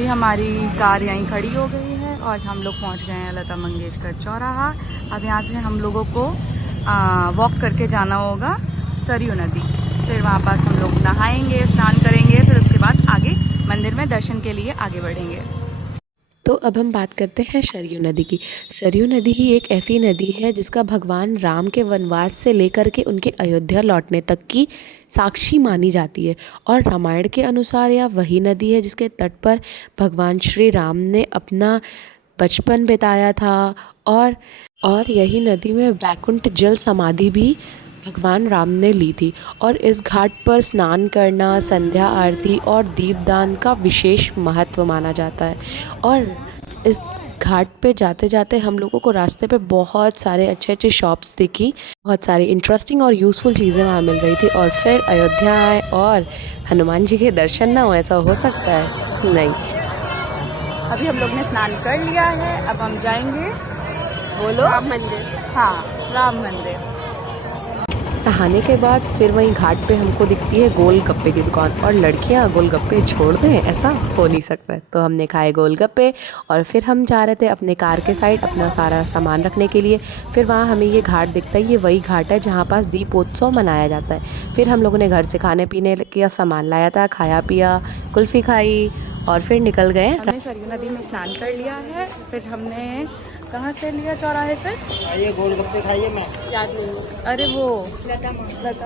अभी हमारी कार यहीं खड़ी हो गई है और हम लोग पहुंच गए हैं लता मंगेशकर चौराहा। अब यहाँ से हम लोगों को वॉक करके जाना होगा सरयू नदी। फिर वहाँ पास हम लोग नहाएंगे, स्नान करेंगे, फिर उसके बाद आगे मंदिर में दर्शन के लिए आगे बढ़ेंगे। तो अब हम बात करते हैं सरयू नदी की। सरयू नदी ही एक ऐसी नदी है जिसका भगवान राम के वनवास से लेकर के उनके अयोध्या लौटने तक की साक्षी मानी जाती है। और रामायण के अनुसार यह वही नदी है जिसके तट पर भगवान श्री राम ने अपना बचपन बिताया था। और यही नदी में वैकुंठ जल समाधि भी भगवान राम ने ली थी। और इस घाट पर स्नान करना, संध्या आरती और दीपदान का विशेष महत्व माना जाता है। और इस घाट पे जाते जाते हम लोगों को रास्ते पे बहुत सारे अच्छे अच्छे शॉप्स दिखी, बहुत सारी इंटरेस्टिंग और यूज़फुल चीज़ें वहाँ मिल रही थी। और फिर अयोध्या आए और हनुमान जी के दर्शन ना हो, ऐसा हो सकता है? नहीं। अभी हम लोग ने स्नान कर लिया है, अब हम जाएंगे, बोलो, राम मंदिर। हाँ, राम मंदिर। नहाने के बाद फिर वहीं घाट पे हमको दिखती है गोलगप्पे की दुकान। और लड़कियां गोलगप्पे छोड़ दें, ऐसा हो नहीं सकता है। तो हमने खाए गोलगप्पे और फिर हम जा रहे थे अपने कार के साइड अपना सारा सामान रखने के लिए। फिर वहाँ हमें ये घाट दिखता है, ये वही घाट है जहाँ पास दीपोत्सव मनाया जाता है। फिर हम लोगों ने घर से खाने पीने का सामान लाया था, खाया पिया, कुल्फ़ी खाई और फिर निकल गए। हमने सरयू नदी में स्नान कर लिया है। फिर हमने कहाँ से लिया? चौराहे से। आइए गोलगप्पे खाइए। मैं याद नहीं। अरे वो लता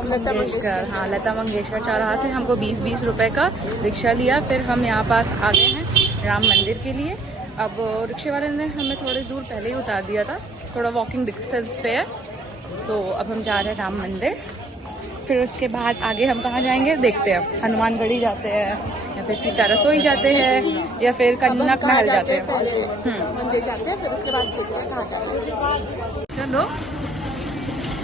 मंगेशकर, हाँ, लता मंगेशकर चौराहा से हमको 20-20 रुपए का रिक्शा लिया। फिर हम यहाँ पास आ गए हैं राम मंदिर के लिए। अब रिक्शे वाले ने हमें थोड़ी दूर पहले ही उतार दिया था, थोड़ा वॉकिंग डिस्टेंस पे है। तो अब हम जा रहे हैं राम मंदिर। फिर उसके बाद आगे हम कहाँ जाएंगे देखते हैं। हनुमानगढ़ी जाते हैं या फिर सीता रसोई जाते हैं या फिर कनक महल जाते हैं। मंदिर जाते हैं, फिर उसके बाद देखते हैं कहाँ जाते हैं। चलो,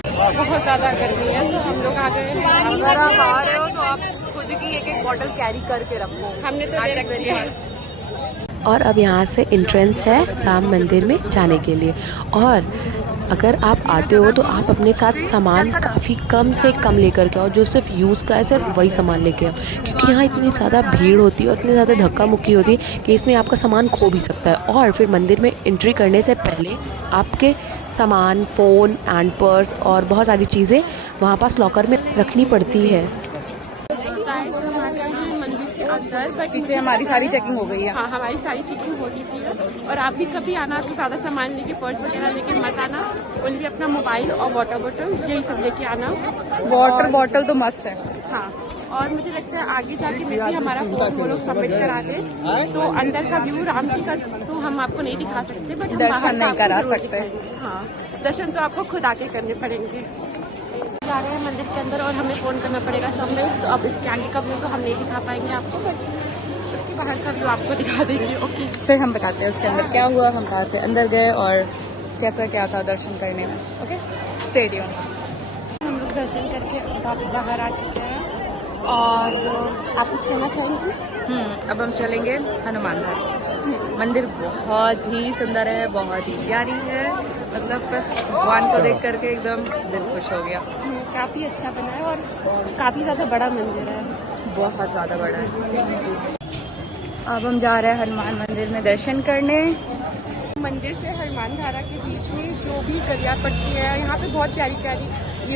बहुत ज़्यादा गर्मी है तो हम लोग आ गए। अगर आप आ रहे हो तो आप खुद की एक बॉटल कैरी करके रखो। हमने तो ले रखी है। और अब यहाँ से एंट्रेंस है राम मंदिर में जाने के लिए। और अगर आप आते हो तो आप अपने साथ सामान काफ़ी कम से कम लेकर के आओ, जो सिर्फ यूज़ का है सिर्फ वही सामान लेके आओ। क्योंकि यहाँ इतनी ज़्यादा भीड़ होती है और इतनी ज़्यादा धक्का मुक्की होती है कि इसमें आपका सामान खो भी सकता है। और फिर मंदिर में एंट्री करने से पहले आपके सामान, फ़ोन एंड पर्स और बहुत सारी चीज़ें वहाँ पास लॉकर में रखनी पड़ती है। अंदर बट पीछे हमारी सारी चेकिंग हो गई है। हाँ, हमारी सारी चेकिंग हो चुकी है। और आप भी कभी आना तो ज़्यादा सामान लेके, पर्स वगैरह लेके मत आना। ओनली अपना मोबाइल और वाटर बोतल यही सब लेके आना। वाटर बॉटल तो मस्त है। हाँ, और मुझे लगता है आगे जाके में भी हमारा फॉर्म वो लोग सबमिट करा दे तो अंदर का व्यू राम जी का तो हम आपको नहीं दिखा सकते, बट दर्शन नहीं करा सकते। हाँ, दर्शन तो आपको खुद आके करने पड़ेंगे। जा रहे हैं मंदिर के अंदर और हमें फ़ोन करना पड़ेगा सब में। तो अब इसके आगे का व्यू तो हम नहीं दिखा पाएंगे आपको, बट उसके बाहर का व्यू आपको दिखा देंगे। ओके, फिर हम बताते हैं उसके अंदर क्या हुआ, हम कहाँ से अंदर गए और कैसा क्या था दर्शन करने में। Okay, stay tune. हम लोग दर्शन करके बाहर आ चुके हैं और आप कुछ कहना चाहेंगे? अब हम चलेंगे हनुमानगढ़। मंदिर बहुत ही सुंदर है, बहुत ही प्यारी है। मतलब बस भगवान को देख करके एकदम दिल खुश हो गया। काफ़ी अच्छा बना है और काफ़ी ज़्यादा बड़ा मंदिर है, बहुत ज़्यादा बड़ा है। अब हम जा रहे हैं हनुमान मंदिर में दर्शन करने। मंदिर से हनुमान धारा के बीच में जो भी गलियाँ पड़ती है, यहाँ पे बहुत प्यारी प्यारी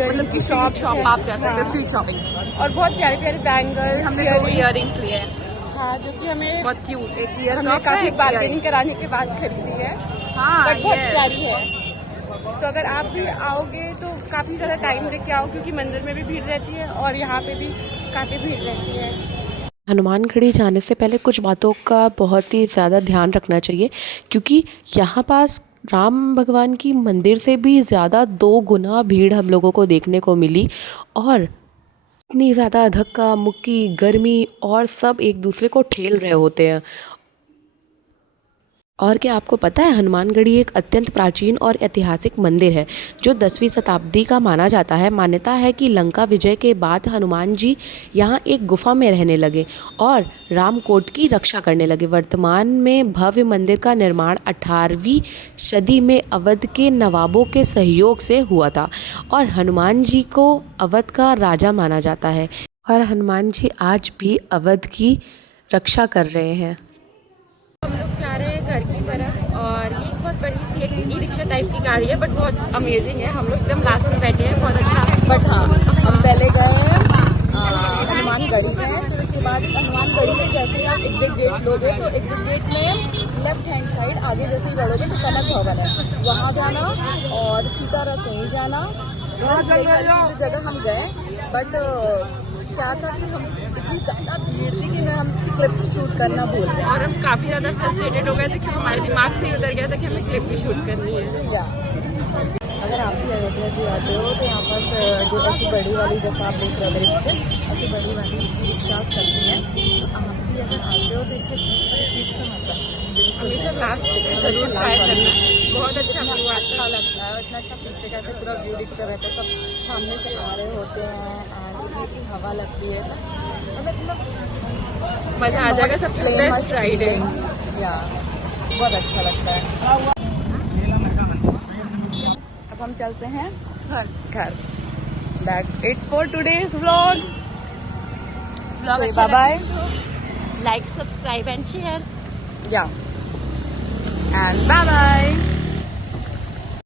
मतलब की शॉप आप कह सकते हैं, स्ट्रीट शॉपिंग। और बहुत प्यारे प्यारे बैंगल्स, हमने 2 इयररिंग्स लिए हैं। हाँ, जो कि हमें बहुत क्यूट, एक ईयर हमने काफ़ी बार्गेनिंग कराने के बाद खरीदी है। हाँ, बट बहुत प्यारी है। तो अगर आप भी आओगे तो काफ़ी ज़्यादा टाइम लेके आओ, क्योंकि मंदिर में भी भीड़ रहती है और यहाँ पे भी काफ़ी भीड़ रहती है। हनुमानगढ़ी जाने से पहले कुछ बातों का बहुत ही ज़्यादा ध्यान रखना चाहिए, क्योंकि यहाँ पास राम भगवान की मंदिर से भी ज़्यादा 2 गुना भीड़ हम लोगों को देखने को मिली। और इतनी ज़्यादा धक्का मुक्की, गर्मी और सब एक दूसरे को ठेल रहे होते हैं। और क्या आपको पता है हनुमानगढ़ी एक अत्यंत प्राचीन और ऐतिहासिक मंदिर है जो 10वीं शताब्दी का माना जाता है। मान्यता है कि लंका विजय के बाद हनुमान जी यहाँ एक गुफा में रहने लगे और रामकोट की रक्षा करने लगे। वर्तमान में भव्य मंदिर का निर्माण 18वीं सदी में अवध के नवाबों के सहयोग से हुआ था और हनुमान जी को अवध का राजा माना जाता है। और हनुमान जी आज भी अवध की रक्षा कर रहे हैं। सी एक ई रिक्शा टाइप की गाड़ी है, बट बहुत अमेजिंग है। हम लोग एकदम लास्ट में बैठे हैं, बहुत अच्छा। बट हाँ, हम पहले गए हैं हनुमान गढ़ी गए, फिर उसके बाद हनुमान गढ़ी से जैसे ही आप एग्जिट गेट लोगे तो एग्जिट गेट में लेफ्ट हैंड साइड आगे जैसे ही बढ़ोगे तो कनक भवन है, वहाँ जाना और सीता रसोई जाना। बस यही सारी चीज़ें जगह हम गए, बट क्या था कि हम इतनी ज़्यादा भीड़ थी कि मैं हम क्लिप्स शूट करना भूल गए और हम काफी ज्यादा फ्रस्ट्रेटेड हो गए थे कि हमारे दिमाग से ही उतर गया था कि हमें क्लिप भी शूट करनी है। या अगर आप भी अयोध्या जी आते हो तो यहाँ पर जो ऐसी बड़ी वाली, जैसा आप देख रहे हो मेरे पीछे, ऐसी बड़ी वाली रिक्शास चलती हैं, तो आप भी अगर आते हो तो इसके बीच का मजा हमेशा लास्ट जरूर ट्राई करना, बहुत अच्छा व्यू अच्छा लगता है। इतना अच्छा पीछे कहते हैं, पूरा व्यू दिखता रहता है, सब सामने से आ रहे होते हैं एंड इतनी अच्छी हवा लगती है, हमें मतलब मजा आ जाएगा। सबसे बेस्ट राइड है। या बहुत अच्छा लगता है। अब हम चलते हैं घर। That's it for today's vlog. Bye bye. Like, subscribe and share. Yeah. And bye bye.